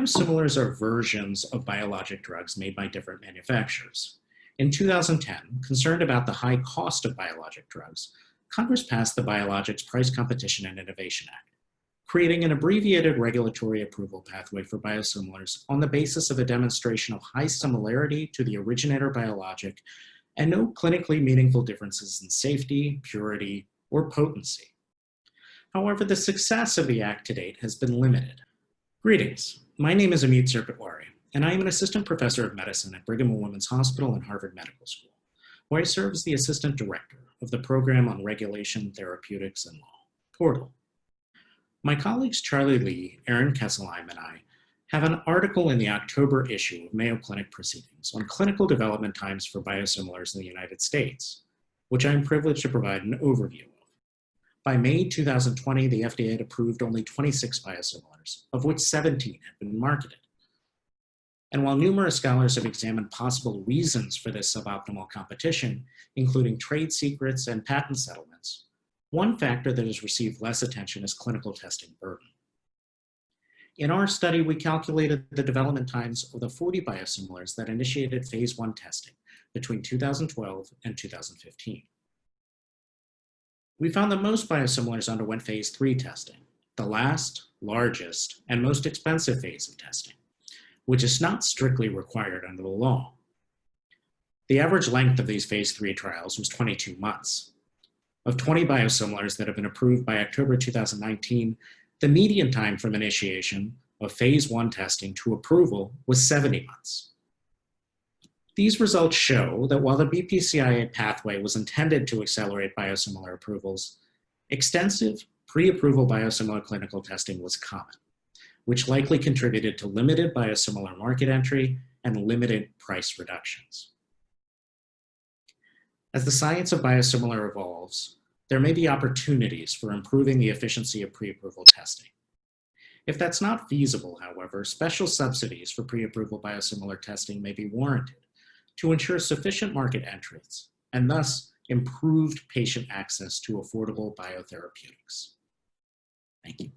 Biosimilars are versions of biologic drugs made by different manufacturers. In 2010, concerned about the high cost of biologic drugs, Congress passed the Biologics Price Competition and Innovation Act, creating an abbreviated regulatory approval pathway for biosimilars on the basis of a demonstration of high similarity to the originator biologic and no clinically meaningful differences in safety, purity, or potency. However, the success of the Act to date has been limited. Greetings, my name is Amit Sirpatwari, and I am an assistant professor of medicine at Brigham and Women's Hospital and Harvard Medical School, where I serve as the assistant director of the Program on Regulation, Therapeutics, and Law, PORTAL. My colleagues Charlie Lee, Aaron Kesselheim, and I have an article in the October issue of Mayo Clinic Proceedings on clinical development times for biosimilars in the United States, which I am privileged to provide an overview of. By May 2020, the FDA had approved only 26 biosimilars, of which 17 had been marketed. And while numerous scholars have examined possible reasons for this suboptimal competition, including trade secrets and patent settlements, one factor that has received less attention is clinical testing burden. In our study, we calculated the development times of the 40 biosimilars that initiated phase 1 testing between 2012 and 2015. We found that most biosimilars underwent phase 3 testing, the last, largest, and most expensive phase of testing, which is not strictly required under the law. The average length of these phase 3 trials was 22 months. Of 20 biosimilars that have been approved by October 2019, the median time from initiation of phase 1 testing to approval was 70 months. These results show that while the BPCIA pathway was intended to accelerate biosimilar approvals, extensive pre-approval biosimilar clinical testing was common, which likely contributed to limited biosimilar market entry and limited price reductions. As the science of biosimilar evolves, there may be opportunities for improving the efficiency of pre-approval testing. If that's not feasible, however, special subsidies for pre-approval biosimilar testing may be warranted to ensure sufficient market entrance and thus improved patient access to affordable biotherapeutics. Thank you.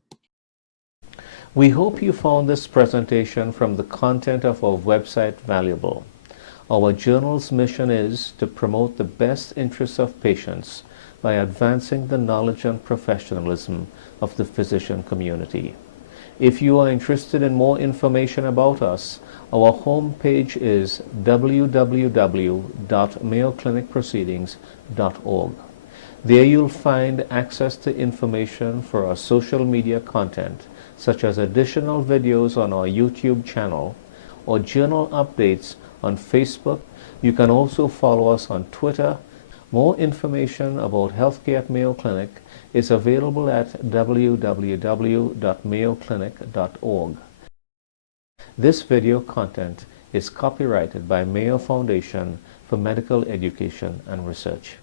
We hope you found this presentation from the content of our website valuable. Our journal's mission is to promote the best interests of patients by advancing the knowledge and professionalism of the physician community. If you are interested in more information about us, our homepage is www.mayoclinicproceedings.org. There you'll find access to information for our social media content, such as additional videos on our YouTube channel or journal updates on Facebook. You can also follow us on Twitter. More information about healthcare at Mayo Clinic is available at www.mayoclinic.org. This video content is copyrighted by Mayo Foundation for Medical Education and Research.